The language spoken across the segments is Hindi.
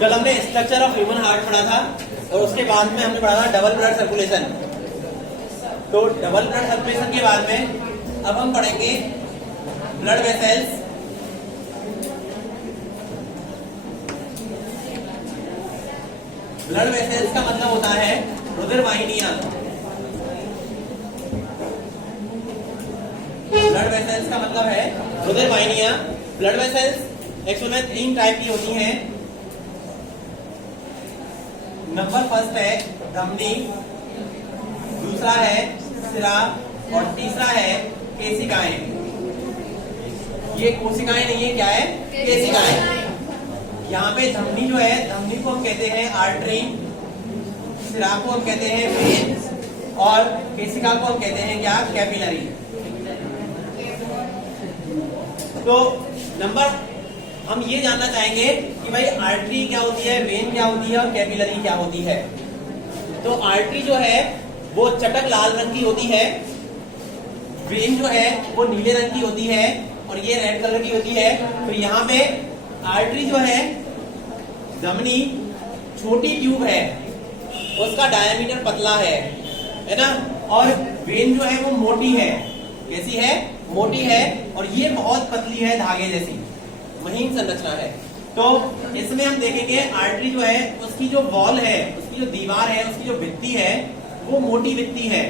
कल हमने स्ट्रक्चर ऑफ ह्यूमन हार्ट पढ़ा था और उसके बाद में हमने पढ़ा था डबल ब्लड सर्कुलेशन। तो डबल ब्लड सर्कुलेशन के बाद में अब हम पढ़ेंगे ब्लड वेसल्स। ब्लड वेसल्स का मतलब होता है रुधिर वाहिनियां। ब्लड वेसल्स का मतलब है रुधिर वाहिनियां। ब्लड वेसल्स एक्चुअल में 3 टाइप की होती हैं। नंबर फर्स्ट है धमनी, दूसरा है सिरा और तीसरा है केशिकाएं। ये कोशिकाएं नहीं है, क्या है? केशिकाएं। यहाँ पे धमनी जो है, धमनी को हम कहते हैं आर्टरी, सिरा को हम कहते हैं वेन और केशिका को हम कहते हैं क्या? कैपिलरी। तो नंबर हम ये जानना चाहेंगे कि भाई आर्टरी क्या होती है, वेन क्या होती है और कैपिलरी क्या होती है। तो आर्टरी जो है वो चटक लाल रंग की होती है, वेन जो है वो नीले रंग की होती है और ये रेड कलर की होती है। तो यहाँ पे आर्टरी जो है, धमनी छोटी ट्यूब है, उसका डायमीटर पतला है ना, और वेन जो है वो मोटी है। कैसी है? मोटी है और ये बहुत पतली है, धागे जैसी महीन संरचना है। तो इसमें हम देखेंगे आर्टरी जो है उसकी जो वॉल है, उसकी जो दीवार है, उसकी जो भित्ति है वो मोटी भित्ति है,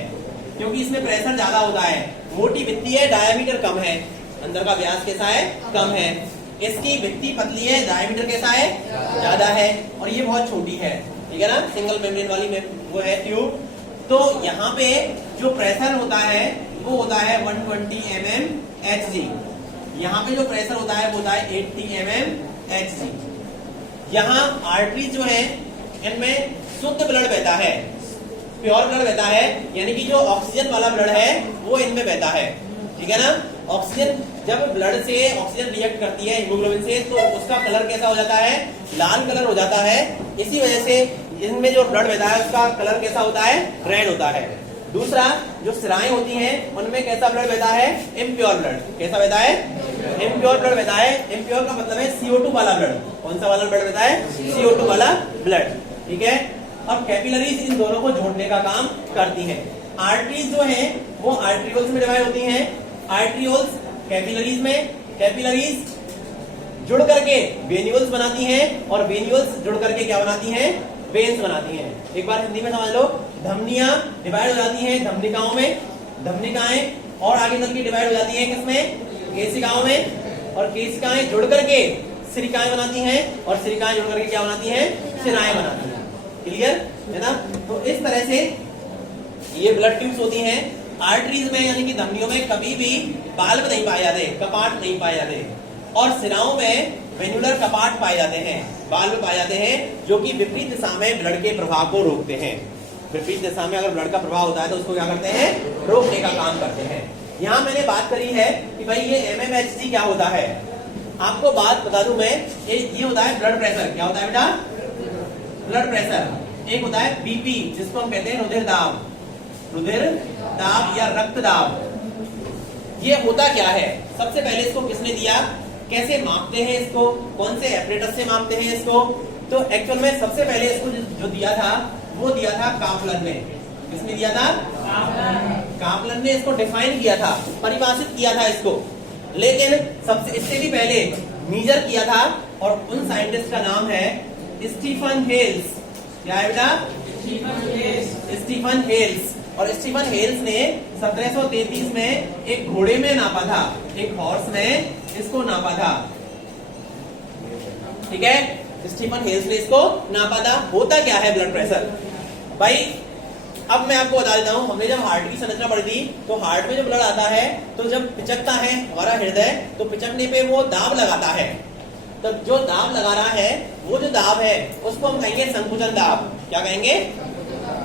क्योंकि इसमें प्रेशर ज्यादा होता है। मोटी भित्ति है, डायमीटर कम है, अंदर का व्यास कैसा है? कम है। इसकी भित्ति पतली है, डायमीटर कैसा है? ज्यादा है और ये बहुत छोटी है, ठीक है ना, सिंगल मेम्ब्रेन वाली में वो है ट्यूब। तो यहाँ पे जो प्रेशर होता है वो होता है 120 mm Hg। यहाँ पे जो प्रेशर होता है वो होता है 80 mm Hg। यहाँ आर्टरी जो है इनमें शुद्ध ब्लड बहता है, प्योर ब्लड बहता है, यानी कि जो ऑक्सीजन वाला ब्लड है वो इनमें बहता है, ठीक है ना। ऑक्सीजन जब ब्लड से ऑक्सीजन रिएक्ट करती है हीमोग्लोबिन से, तो उसका कलर कैसा हो जाता है? लाल कलर हो जाता है। इसी वजह से इनमें जो ब्लड बहता है उसका कलर कैसा होता है? रेड होता है। दूसरा, जो सिराएं होती हैं उनमें कैसा ब्लड बहता है? Impure blood. कैसा बहता है? इम्प्योर ब्लड बहता है। इम्प्योर का मतलब है CO2 वाला ब्लड। कौन सा वाला ब्लड बहता है? CO2 वाला ब्लड, ठीक है। अब कैपिलरीज इन दोनों को जोड़ने का काम करती हैं। आर्टरीज जो है वो आर्ट्रियोल्स में डिवाइड होती हैं, आर्ट्रियोल्स कैपिलरीज में, कैपिलरीज जुड़ करके वेन्यूल्स बनाती हैं और वेन्यूल्स जुड़ करके क्या बनाती हैं? वेन्स बनाती हैं। एक बार हिंदी में समझ लो, धमनियां डिवाइड हो जाती हैं धमनिकाओं में, धमनिकाएं और आगे चल के डिवाइड हो जाती हैं किसमें? केशिकाओं में, और केशिकाएं जुड़ करके सिरिकाएं बनाती हैं और सिरिकाएं जुड़ करके क्या बनाती हैं? सिराएं बनाती हैं। क्लियर है ना। तो इस तरह से ये ब्लड ट्यूब्स होती हैं। आर्टरीज में यानी कि धमनियों में कभी भी बाल्ब नहीं पाए जाते, कपाट नहीं पाए जाते, और सिराओं में वेन्युलर कपाट पाए जाते हैं, बाल्ब पाए जाते हैं, जो कि विपरीत दिशा में ब्लड के प्रवाह को रोकते हैं। विपरीत दिशा में अगर ब्लड का प्रवाह होता है तो उसको क्या करते हैं? रोकने का काम करते हैं। यहाँ मैंने बात करी है कि भाई ये MMHg क्या होता है। आपको बात बता दूं मैं, ये होता है ब्लड प्रेशर। क्या होता है बेटा? Blood pressure. एक होता है BP, जिसको हम कहते हैं रुधिर दाब, रुधिर दाब या रक्त दाब। ये होता क्या है? सबसे पहले इसको किसने दिया, कैसे मापते हैं इसको, कौन से एपरेटस से मापते हैं इसको? तो एक्चुअल में सबसे पहले इसको जो दिया था वो दिया था कापलन ने। किसने दिया था? कापलन ने इसको डिफाइन किया था, परिभाषित किया था इसको। लेकिन सबसे इससे भी पहले मीजर किया था, और उन साइंटिस्ट का नाम है स्टीफन हेल्स। क्या है बेटा? Stephen Hales. और स्टीफन हेल्स ने 1733 में एक घोड़े में नापा था, एक हॉर्स में इसको नापा था, ठीक है। स्टीफन हेल्स ने इसको नापा था। होता क्या है ब्लड प्रेशर भाई? अब मैं आपको बता देता हूं, हमने जब हार्ट की संरचना पढ़ी थी तो हार्ट में जो ब्लड आता है तो जब पिचकता है हमारा हृदय, तो पिचकने पे वो दाब लगाता है। तो जो दाब लगा रहा है, वो जो दाब है उसको हम कहेंगे संकुचन दाब। क्या कहेंगे?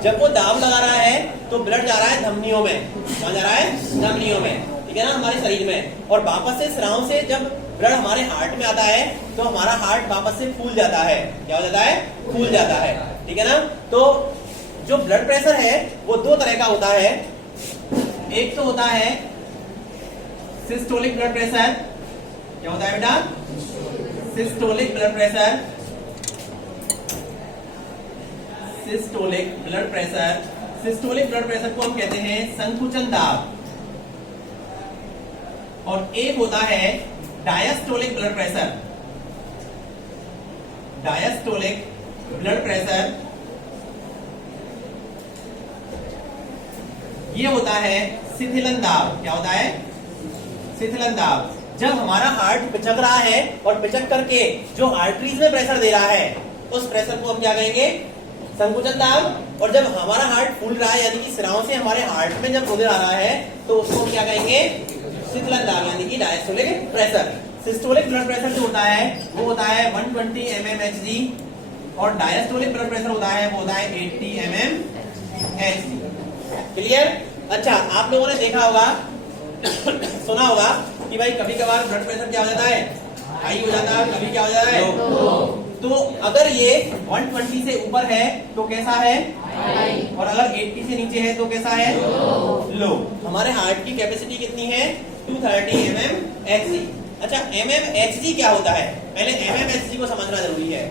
जब वो दाब लगा रहा है तो ब्लड जा रहा है धमनियों में। कहाँ जा रहा है? धमनियों में, ठीक है ना, हमारे शरीर में। और वापस से सिराओं से जब ब्लड हमारे हार्ट में आता है तो हमारा हार्ट वापस से फूल जाता है। क्या हो जाता है? फूल जाता है, ठीक है ना। तो जो ब्लड प्रेशर है वो 2 तरह का होता है। एक तो होता है सिस्टोलिक ब्लड प्रेशर। क्या होता है बेटा? Systolic blood pressure. Systolic blood pressure. Systolic blood pressure को हम कहते हैं संकुचन दाब। और एक होता है diastolic blood pressure. Diastolic blood pressure ये होता है शिथिलन दाब। क्या होता है? शिथिलन दाब। जब हमारा हार्ट पिचक रहा है और पिचक करके जो आर्टरीज में प्रेशर दे रहा है उस प्रेशर को हम क्या कहेंगे? संकुचन दाब। और जब हमारा हार्ट फूल रहा है यानी कि सिराओं से हमारे हार्ट में जब उधर आ रहा है तो उसको हम क्या कहेंगे? शिथिलन दाब यानी कि diastolic pressure. Systolic blood pressure जो होता है वो होता है 120 mmHg और डायस्टोलिक ब्लड प्रेशर होता है वो होता है 80 mmHg। क्लियर? अच्छा, आप लोगों ने देखा होगा सुना होगा कि भाई कभी कभार ब्लड प्रेशर क्या हो जाता है? हाई हो जाता है, कभी क्या हो जाता है? तो अगर ये 120 से ऊपर है तो कैसा है? हाई। और अगर 80 से नीचे है तो कैसा है? लो। हमारे हार्ट की कैपेसिटी कितनी है? 230 mmHg। अच्छा, mmHg क्या होता है? पहले mmHg को समझना जरूरी है।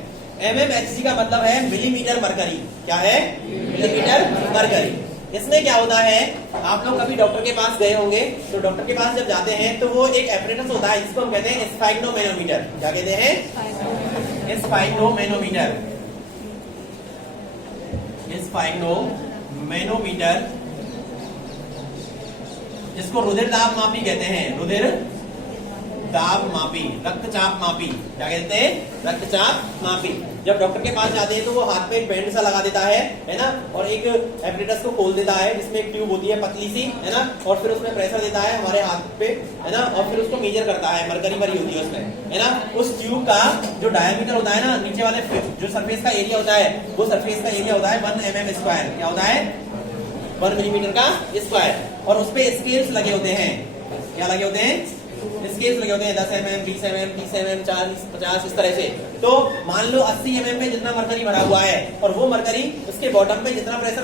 mmHg का मतलब है मिलीमीटर मरकरी। क्या है? Millimetre mercury. इसमें क्या होता है, आप लोग कभी डॉक्टर के पास गए होंगे तो डॉक्टर के पास जब जाते हैं तो वो एक एपरेटस होता है जिसको हम कहते हैं स्फाइग्नोमेनोमीटर। क्या कहते हैं? स्फाइग्नोमेनोमीटर। स्फाइग्नोमेनोमीटर जिसको रुधिर दाब मापी कहते हैं। रुधिर दाब मापी, रक्तचाप मापी। क्या कहते हैं? रक्तचाप मापी। जब डॉक्टर के पास जाते हैं तो वो हाथ पे एक बैंड सा लगा देता है ना, और एक एपरेटस को खोल देता है जिसमें एक ट्यूब होती है पतली सी, है ना, और फिर उसमें प्रेशर देता है हमारे हाथ पे, है ना, और फिर उसको मेजर करता है। मरकरी भरी होती है उसमें, है ना। उस ट्यूब का जो डायमीटर होता है ना, नीचे वाले जो सरफेस का एरिया होता है वो सरफेस का एरिया होता है 1 mm स्क्वायर। क्या होता है? 1 मिलीमीटर का स्क्वायर। और उस पे स्केल्स लगे होते हैं। क्या लगे होते हैं? स्केल्स लगे होते हैं 10 mm, 20 mm, 30 mm, 40, 50 इस तरह से। तो मान लो 80 mm पे जितना मरकरी भरा हुआ है और वो मरकरी उसके बॉटम पे जितना प्रेशर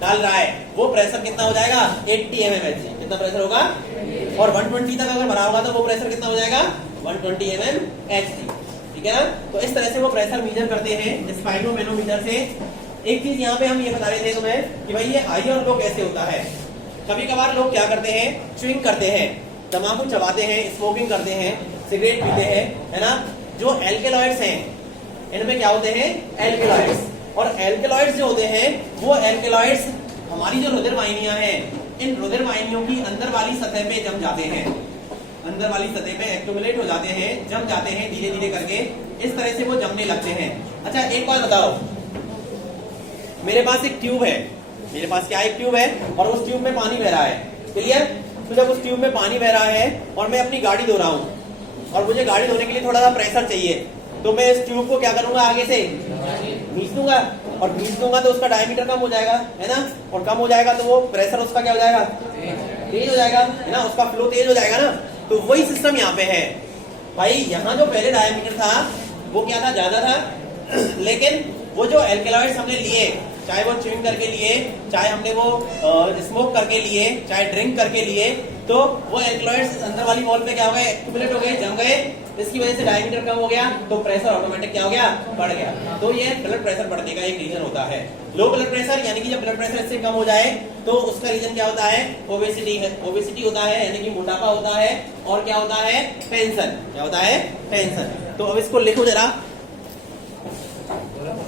डाल रहा है वो प्रेशर कितना हो जाएगा? 80 mmHg। कितना प्रेशर होगा? और 120 तक अगर भरा होगा तो वो प्रेशर कितना हो जाएगा? 120 mmHg। ठीक है ना। तो इस तरह से वो प्रेशर मेजर करते हैं स्फाइग्नोमेनोमीटर से। एक चीज यहाँ पे हम ये बता रहे थे तुम्हें कि भाई ये हाई और लो कैसे होता है। कभी कभार लोग क्या करते हैं? च्युइंग करते हैं, तंबाकू चबाते हैं, स्मोकिंग करते हैं, सिगरेट पीते हैं, है ना। जो एल्केलॉइड्स हैं इनमें क्या होते हैं? एल्केलॉइड्स। और एल्केलॉइड्स जो होते हैं वो एल्केलॉइड्स हमारी जो रुधिर वाहिनियां हैं इन रुधिर वाहिनियों की अंदर वाली सतह पे जम जाते हैं। अंदर वाली सतह पे एक्यूमुलेट हो जाते हैं, जम जाते हैं धीरे धीरे करके। इस तरह से वो जमने लगते हैं। अच्छा, एक बात बताओ, मेरे पास एक ट्यूब है, मेरे पास क्या एक ट्यूब है और उस ट्यूब में पानी बह रहा है। क्लियर? तो जब उस ट्यूब में पानी बह रहा है और मैं अपनी गाड़ी धो रहा हूँ और मुझे गाड़ी धोने के लिए थोड़ा सा प्रेशर चाहिए, तो मैं इस ट्यूब को क्या करूंगा? आगे से खींच दूंगा, और खींच दूंगा तो उसका डायमीटर कम हो जाएगा, है ना, और कम हो जाएगा तो वो प्रेशर उसका क्या हो जाएगा? तेज हो जाएगा, है ना, उसका फ्लो तेज हो जाएगा ना। तो वही सिस्टम यहाँ पे है भाई। यहाँ जो पहले डायमीटर था वो क्या था? ज्यादा था, लेकिन वो जो एल्केलॉइड्स हमने लिए, चाहे वो च्युइंग करके लिए, चाहे हमने वो स्मोक करके लिए, चाहे ड्रिंक करके लिए, तो वो एल्केलॉइड्स अंदर वाली वॉल पे क्या हो गए? एक्यूमुलेट हो गए, जम गए। इसकी वजह से डायमीटर कम हो गया तो प्रेशर ऑटोमेटिक क्या हो गया? बढ़ गया। तो ये ब्लड प्रेशर बढ़ने का एक रीजन होता है। लो ब्लड प्रेशर यानी कि जब ब्लड प्रेशर इससे कम हो जाए तो उसका रीजन क्या होता है? ओबेसिटी है। ओबेसिटी होता है यानी कि मोटापा होता है। और क्या होता है? टेंशन। क्या होता है? टेंशन। तो अब इसको लिखो जरा।